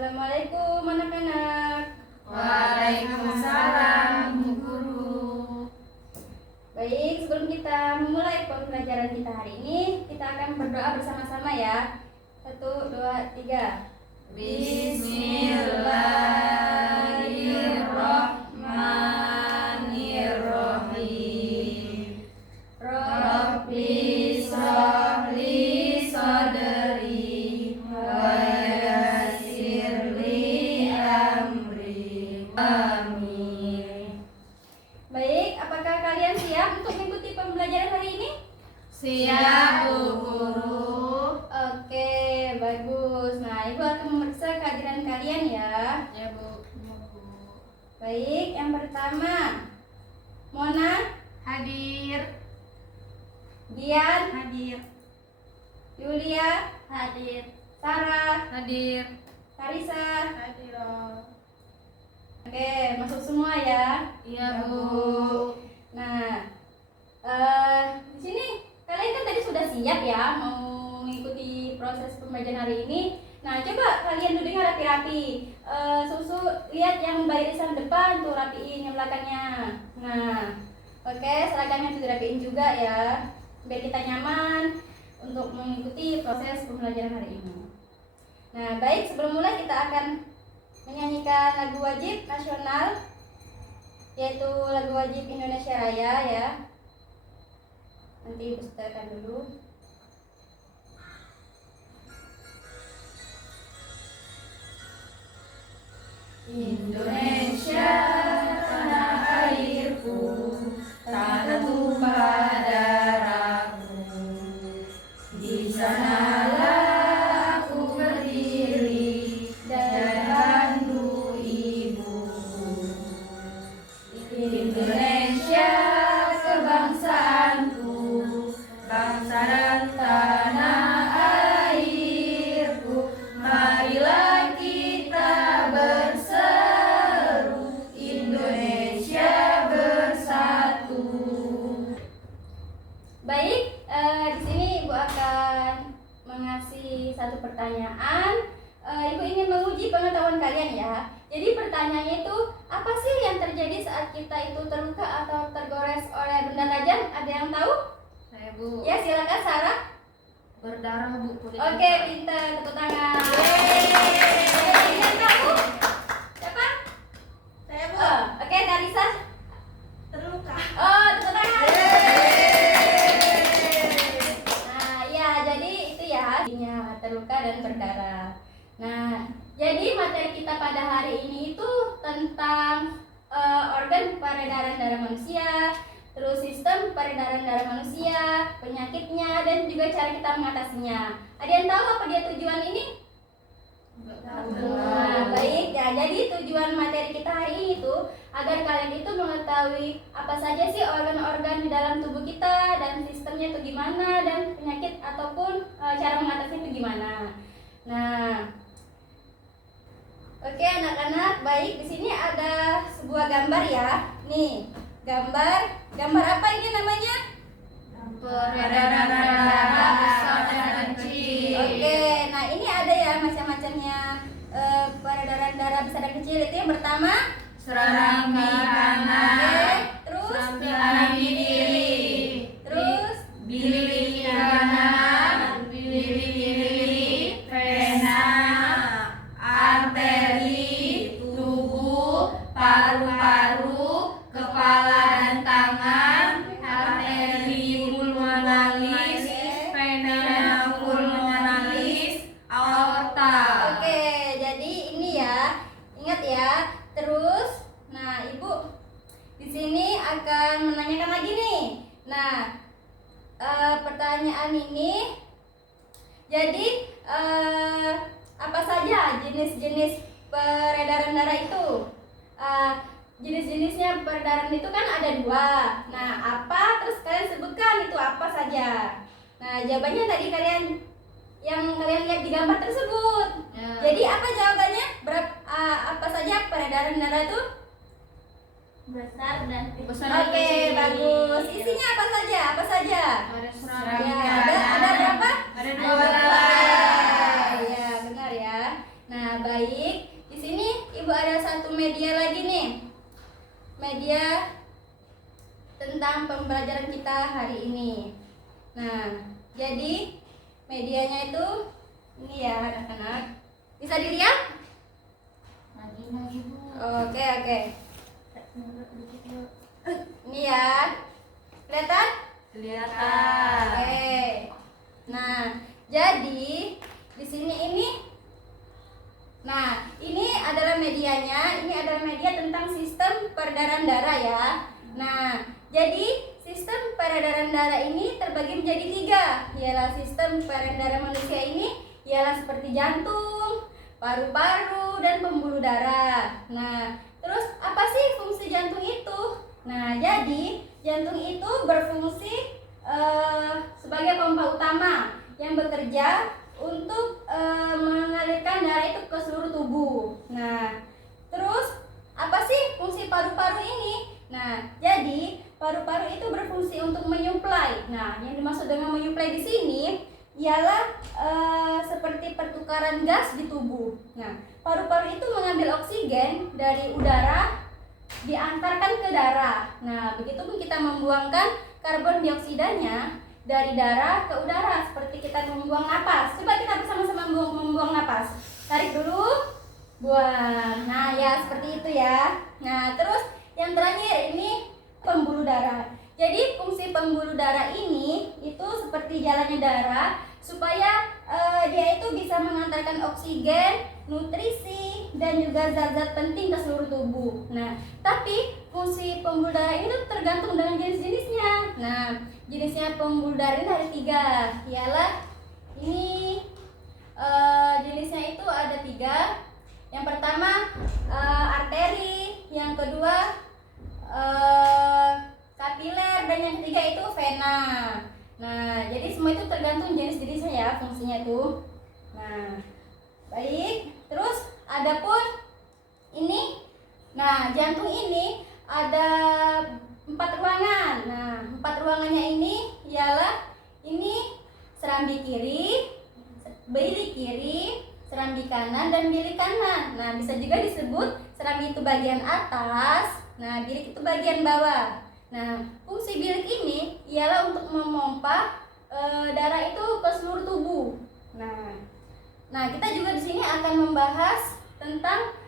Assalamualaikum anak-anak. Waalaikumsalam Bu Guru. Baik, sebelum kita memulai pembelajaran kita hari ini, kita akan berdoa bersama-sama ya. 1, 2, 3. Bismillahirrahmanirrahim. Rabbi shrahli sadri wa yassirli amri. Amin. Baik, apakah kalian siap untuk mengikuti pembelajaran hari ini? Siap Bu Guru. Oke, bagus. Nah, Ibu akan memeriksa kehadiran kalian ya. Ya Bu. Baik, yang pertama, Mona, Hadir. Dian, Hadir. Yulia, Hadir. Sarah, Hadir. Karisa. Hadir. Oke, masuk semua ya. Iya Bu. Nah, di sini kalian kan tadi sudah siap ya mau mengikuti proses pembelajaran hari ini. Nah, coba kalian duduknya rapi-rapi. Susu lihat yang barisan depan tuh rapiin yang belakangnya. Nah, oke, seragamnya tuh dirapiin juga ya, biar kita nyaman untuk mengikuti proses pembelajaran hari ini. Nah, baik, sebelum mulai kita akan menyanyikan lagu wajib nasional, yaitu lagu wajib Indonesia Raya ya. Nanti Ibu setelkan dulu. Indonesia tanah airku, tanah tumpah darahku. Di sanalah aku berdiri dan bantu ibuku. Indonesia kebangsaanku, bangsa dan tanah airku. Marilah kita berseru, Indonesia bersatu. Baik, di sini Ibu akan mengasih satu pertanyaan. Ibu ingin menguji pengetahuan kalian ya. Jadi pertanyaannya itu, apa sih yang terjadi saat kita itu terluka atau tergores oleh benda tajam? Ada yang tahu? Saya Bu. Ya, silakan Sarah. Berdarah Bu. kulit Oke, kita. pintar, tepuk tangan. Ada yang tahu? Siapa? Saya Bu. Oke, Karisa. Terluka. Oh, tepuk tangan. Nah, ya, jadi itu ya artinya terluka dan berdarah. Nah, jadi materi kita pada hari ini itu tentang organ peredaran darah manusia, terus sistem peredaran darah manusia, penyakitnya, dan juga cara kita mengatasinya. Ada yang tahu apa dia tujuan ini? Nah, baik ya. Jadi tujuan materi kita hari ini itu agar kalian itu mengetahui apa saja sih organ-organ di dalam tubuh kita dan sistemnya itu gimana dan penyakit ataupun cara mengatasinya itu gimana. Nah, oke anak-anak, baik, di sini ada sebuah gambar ya. Nih, gambar apa ini namanya? Peredaran darah besar dan kecil. Oke, nah ini ada ya macam-macamnya peredaran darah besar dan kecil. Itu yang pertama, Serambi kanan. oke, terus Serambi kiri. terus Bilik kanan. Bilik kiri. Vena. Arteri. Tubuh. Paru-paru. Kepala dan tangan. Arteri pulmonalis. Vena pulmonalis. Aorta. oke, jadi ini ya. Ingat ya. Terus, nah Ibu di sini akan menanyakan lagi nih. Nah, pertanyaan ini, jadi apa saja jenis-jenis peredaran darah itu? Jenis-jenisnya peredaran itu kan ada 2. Nah, apa? Terus kalian sebutkan itu apa saja. Nah, jawabannya tadi yang kalian lihat di gambar tersebut. Ya. Jadi apa jawabannya? Apa saja peredaran darah itu? Besar dan Oke, bagus. Isinya apa saja? Apa saja? Ada Ya, ada berapa? Ada Ada 12. Ya, benar ya. Nah, baik. tentang pembelajaran kita hari ini. Nah, jadi medianya itu ini ya anak-anak. Bisa dilihat? Lagi Bu. Oke. Ini ya. Kelihatan? Kelihatan. Oke. Nah, jadi di sini ini. Nah, ini adalah medianya. Ini adalah media tentang sistem peredaran darah ya. Nah, jadi sistem peredaran darah ini terbagi menjadi 3. Ialah sistem peredaran darah manusia ini ialah seperti jantung, paru-paru, dan pembuluh darah. Nah, terus apa sih fungsi jantung itu? Nah, jadi jantung itu berfungsi sebagai pompa utama yang bekerja untuk mengalirkan darah itu ke seluruh tubuh. Nah, terus apa sih fungsi paru-paru ini? Nah, jadi paru-paru itu berfungsi untuk menyuplai. Nah, yang dimaksud dengan menyuplai di sini ialah seperti pertukaran gas di tubuh. Nah, paru-paru itu mengambil oksigen dari udara diantarkan ke darah. Nah, begitupun kita membuangkan karbon dioksidanya dari darah ke udara seperti kita membuang napas. Coba kita bersama-sama membuang napas. Tarik dulu, buang. Nah, ya seperti itu ya. Nah, terus yang terakhir ini pembuluh darah. Jadi fungsi pembuluh darah ini itu seperti jalannya darah supaya dia itu bisa mengantarkan oksigen, nutrisi, dan juga zat-zat penting ke seluruh tubuh. Nah, tapi fungsi pembuluh darah ini tergantung dengan jenis-jenisnya. Nah, jenisnya pembuluh darah ini ada 3. Ialah ini jenisnya itu ada 3. Yang pertama arteri, yang kedua kapiler, dan yang ketiga itu vena. Nah, jadi semua itu tergantung jenis-jenisnya ya fungsinya itu. Nah, baik. Terus adapun ini, nah jantung ini ada 4 ruangan. Nah, 4 ruangannya ini ialah ini serambi kiri, bilik kiri, serambi kanan, dan bilik kanan. Nah, bisa juga disebut serambi itu bagian atas, nah bilik itu bagian bawah. Nah, fungsi bilik ini ialah untuk memompa darah itu ke seluruh tubuh. Nah, kita juga di sini akan membahas tentang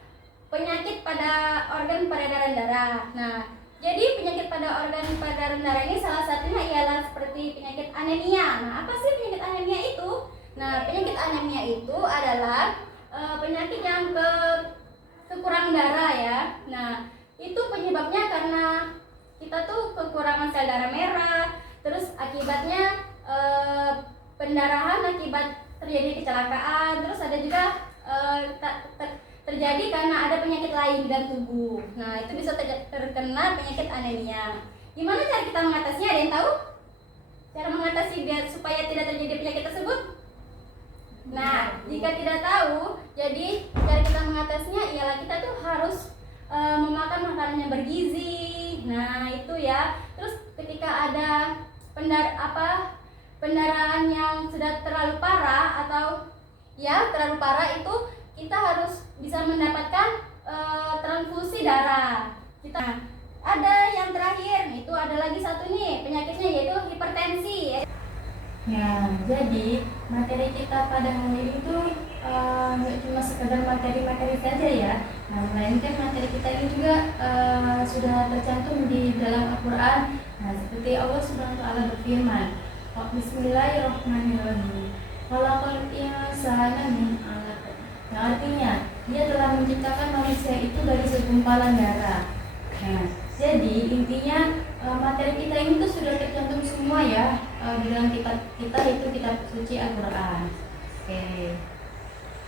penyakit pada organ peredaran darah. Nah, jadi penyakit pada organ peredaran darah ini salah satunya ialah seperti penyakit anemia. Nah, apa sih penyakit anemia itu? Nah, penyakit anemia itu adalah penyakit yang kekurangan darah ya. Nah, itu penyebabnya karena kita tuh kekurangan sel darah merah, terus akibatnya pendarahan akibat terjadi kecelakaan, terus ada juga terjadi karena ada penyakit lain di dalam tubuh. Nah, itu bisa terkena penyakit anemia. Gimana cara kita mengatasinya? Ada yang tahu? Cara mengatasi supaya tidak terjadi penyakit tersebut? Nah, jika tidak tahu, jadi cara kita mengatasinya ialah kita tuh harus memakan makanan yang bergizi. Nah, itu ya. Terus ketika ada pendarahan yang sudah terlalu parah atau ya terlalu parah, itu kita harus bisa mendapatkan transfusi darah. Nah, ada yang terakhir, itu ada lagi satu nih penyakitnya yaitu hipertensi. Ya, jadi materi kita pada hari ini tuh nggak cuma sekedar materi-materi saja ya. Nah, melainkan materi kita ini juga sudah tercantum di dalam Al-Quran. Nah, seperti Allah Subhanahu wa Ta'ala berfirman, Bismillahirrahmanirrahim. Khalaqal insana min 'alaq. Yang artinya dia telah menciptakan manusia itu dari segumpalan darah. Nah, jadi intinya materi kita ini tuh sudah tercantum semua ya di dalam kitab kita, itu kitab suci Al-Quran.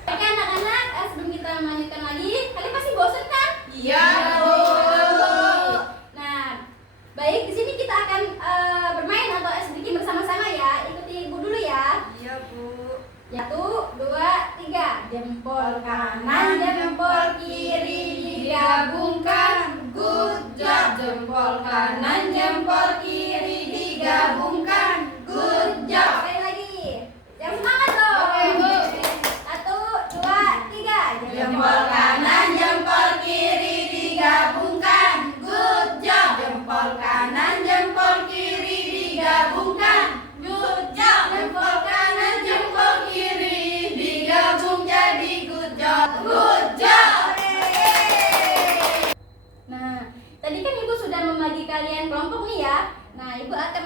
Oke, anak-anak, sebelum kita melanjutkan lagi, kalian pasti bosan kan? Iya, Bu. Nah, baik, di sini kita akan bermain atau sedikit bersama-sama ya. Ikuti Ibu dulu ya. Iya, Bu. 1, 2, 3. Jempol kanan, jempol kiri digabungkan. Good job. Jempol kanan, jempol kiri digabungkan. Good job. Sekali lagi. Yang semangat dong. Oke, Bu. 1, 2, 3. Jempol kanan, jempol kiri digabungkan. Good job. Jempol kanan, jempol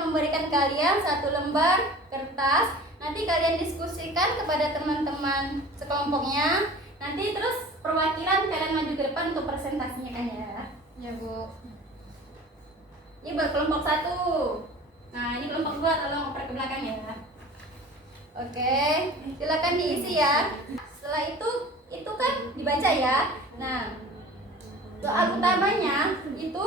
memberikan kalian satu lembar kertas. Nanti kalian diskusikan kepada teman-teman sekelompoknya. Nanti terus perwakilan kalian maju ke depan untuk presentasinya kan ya. Ya, Bu. Ini buat kelompok 1. Nah, ini kelompok 2, tolong oper ke belakang ya. Oke, silakan diisi ya. Setelah itu kan dibaca ya. Nah, soal utamanya itu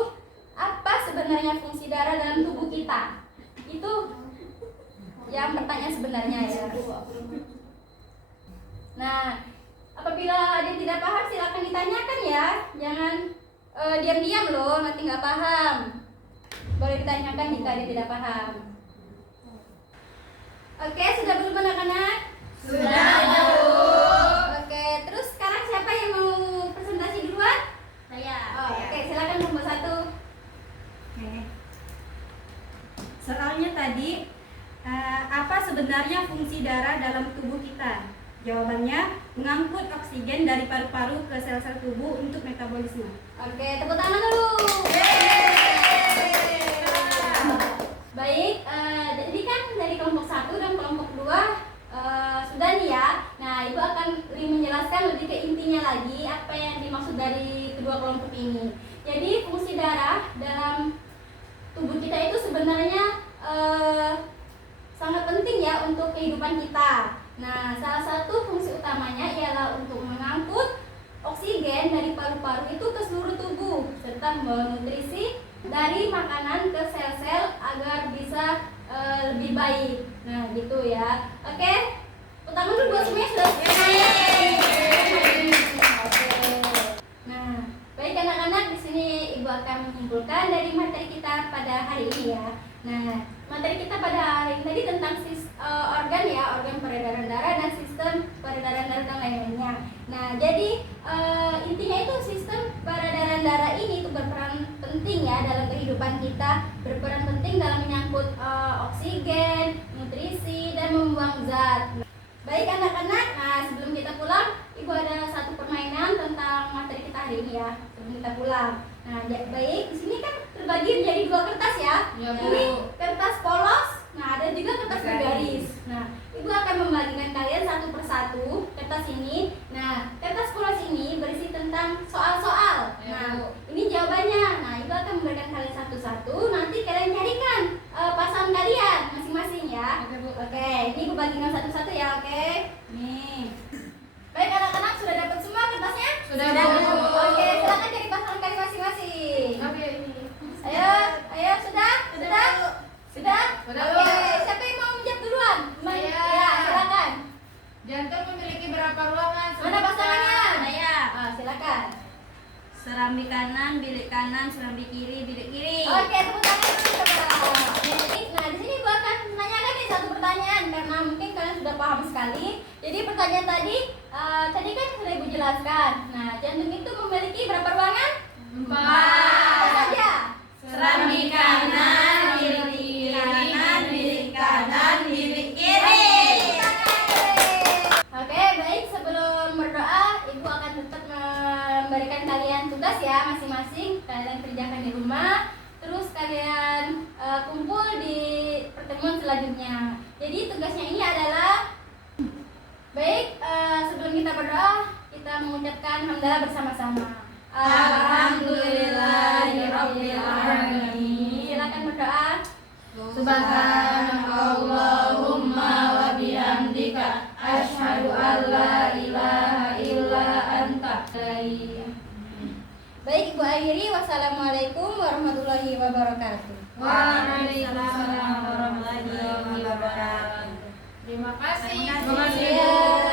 apa sebenarnya fungsi darah dalam tubuh kita? Itu yang pertanyaan sebenarnya ya. Nah, apabila ada yang tidak paham silakan ditanyakan ya. Jangan diam-diam loh, nanti nggak paham. Boleh ditanyakan jika ada yang tidak paham. Oke, sudah belum anak-anak? Sudah, Bu. Oke, terus sekarang siapa yang mau presentasi duluan? Saya. Oke, silakan kelompok 1. Oke. Soalnya tadi apa sebenarnya fungsi darah dalam tubuh kita? Jawabannya mengangkut oksigen dari paru-paru ke sel-sel tubuh untuk metabolisme. Oke, tepuk tangan dulu. Baik, jadi kan dari kelompok 1 dan kelompok 2 sudah nih ya. Nah, Ibu akan menjelaskan lebih ke intinya lagi apa yang dimaksud dari kedua kelompok ini. Jadi fungsi darah dalam tubuh kita itu sebenarnya sangat penting ya untuk kehidupan kita. Nah, salah satu fungsi utamanya ialah untuk mengangkut oksigen dari paru-paru itu ke seluruh tubuh serta membawa nutrisi dari makanan ke sel-sel agar bisa lebih baik. Nah, gitu ya. Oke. Pertama dulu buat semuanya sudah Oke. Nah, baik anak-anak, di sini Ibu akan menyimpulkan dari materi kita pada hari ini ya. Nah, materi kita pada hari ini tadi tentang organ ya, organ peredaran darah dan sistem peredaran darah dan lain-lainnya. Nah, jadi intinya itu sistem peredaran darah ini itu berperan penting ya dalam kehidupan kita, berperan penting dalam menyangkut oksigen, nutrisi dan membuang zat. Baik anak-anak, nah sebelum kita pulang, Ibu ada satu permainan tentang materi kita hari ini ya. Sebelum kita pulang. Nah, baik, di sini kan terbagi menjadi 2 kertas ya. Ya, Bu. Ini kertas polos, nah ada juga kertas bergaris. Nah, Ibu akan membagikan kalian satu persatu kertas ini. Nah, kertas polos ini berisi tentang soal-soal. Ya, Nah, Bu. ini jawabannya. Nah, Ibu akan memberikan kalian satu-satu. Nanti kalian carikan pasangan kalian masing-masing ya. Oke, Bu. Oke, ini Ibu bagikan satu-satu ya, oke? Nih. Baik anak-anak, sudah dapat semua kertasnya? Sudah, Bu. Oke, silakan cari pasangan kalian masing-masing. Oke, ini. Ayo, sudah? Sudah? Sudah? Sudah, Oke, Bu. siapa yang mau menjawab duluan? Saya. Ya, silakan. Jantung memiliki berapa ruangan? Mana pasangannya? Saya Silakan. serambi kanan, bilik kanan, serambi kiri, bilik kiri. Oke, tepuk tangan dulu coba. Nah, di sini Ibu akan menanyakan nih satu pertanyaan karena mungkin kalian sudah paham sekali. Jadi pertanyaan tadi kan sudah Ibu jelaskan. Nah, jantung itu memiliki berapa ruangan? 4. Apa saja? Serambi kanan, bilik kanan, bilik kiri. Oke, baik, sebelum berdoa, Ibu akan tetap memberikan kalian tugas ya masing-masing. Kalian kerjakan di rumah, terus kalian kumpul di pertemuan selanjutnya. Jadi tugasnya ini adalah baik, sebelum kita berdoa, kita mengucapkan hamdalah bersama-sama. Alhamdulillahirabbil alamin. Silakan berdoa. Subhanakallahumma wa bihamdika asyhadu an la ilaha illa anta. Baik, Ibu akhiri. Wassalamualaikum warahmatullahi wabarakatuh. Waalaikumsalam warahmatullahi wabarakatuh. Terima kasih. Terima kasih. Ya.